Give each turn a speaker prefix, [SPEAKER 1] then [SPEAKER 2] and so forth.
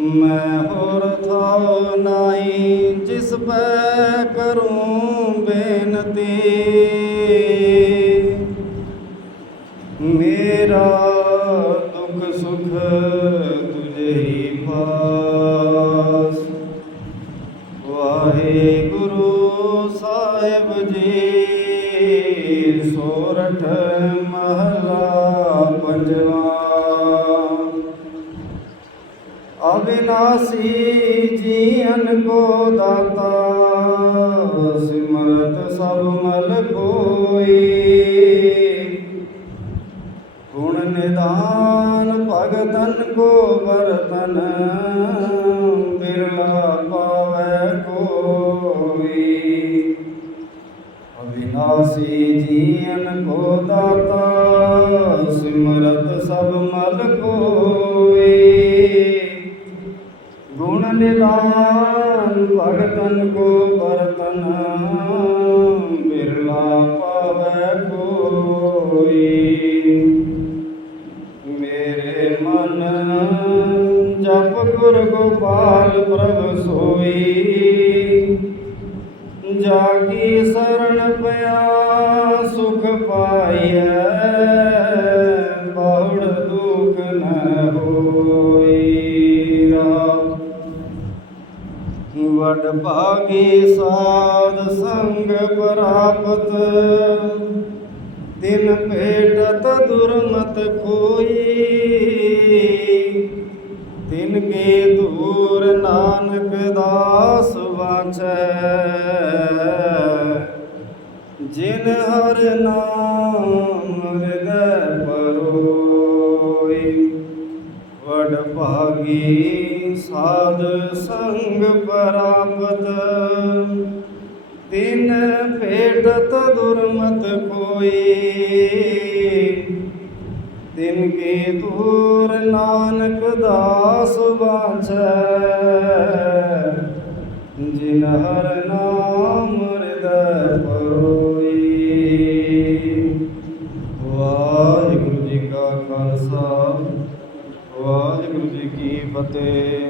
[SPEAKER 1] ਮੈਂ ਹੋਰ ਥਾਉ ਨਾਹੀ ਜਿਸ ਪੈ ਕਰੂੰ ਬੇਨਤੀ। ਮੇਰਾ ਦੁੱਖ ਸੁਖ ਤੁਝੇ ਹੀ ਪਾਸ। ਵਾਹਿਗੁਰੂ ਸਾਹਿਬ ਜੀ, ਸੋਰਠ ਮਹਲਾ ਪੰਜਵਾ ਅਬਿਨਾਸੀ ਜੀਵਨ ਕੋ ਦਾਤਾ, ਸਿਮਰਤ ਸਭ ਮਲ ਕੋਈ। ਗੁਣ ਨਿਦਾਨ ਭਗਤਨ ਕੋ ਵਰਤਨ, ਬਿਰਲਾ ਪਾਵੈ ਕੋਈ। ਅਵਿਨਾਸੀ ਜੀਵਨ ਕੋ ਦਾਤਾ, ਸਿਮਰਤ ਸਭ ਮਲ ਕੋਈ ਗੁਣ ਨਿਦਾਨ ਭਗਤਨ ਕੋ ਵਰਤਨ, ਬਿਰਲਾ ਪਾਵੈ ਕੋਈ। ਮੇਰੇ ਮਨ ਜਪ ਗੁਰ ਗੋਪਾਲ ਪ੍ਰਭ ਸੋਈ। ਜਾ ਕੀ ਸਰਣ ਪਿਆ ਸੁਖ ਪਾਈਐ। ਵਡ ਭਾਗੀ ਸਾਧ ਸੰਗ ਪ੍ਰਾਪਤ। ਦਿਨ ਭੇਟਤ ਦੁਰਮਤ ਕੋਈ ਤਿਨ ਕੇ ਦੂਰ ਨਾਨਕ ਦਾਸ ਵਾਚੈ। ਜਿਨ ਹਰ ਨਾਮ ਹਿਰਦੈ ਪਰੋਈ। ਵਡ ਭਾਗੀ ਸਾਧ ਸੰਗ ਪ੍ਰਾਪਤ। ਦਿਨ ਭੇਟਤ ਦੁਰਮਤ ਕੋਈ। ਦਿਨ ਕੇ ਦੂਰ ਨਾਨਕ ਦਾਸ ਵਾਂਛੈ। ਜਿਨ ਹਰ ਨਾਮ ਹਿਰਦੈ ਪਰੋਈ। ਵਾਹਿਗੁਰੂ ਜੀ ਕਾ ਖਾਲਸਾ। ਵਾਹਿਗੁਰੂ ਜੀ ਕੀ ਫਤਿਹ।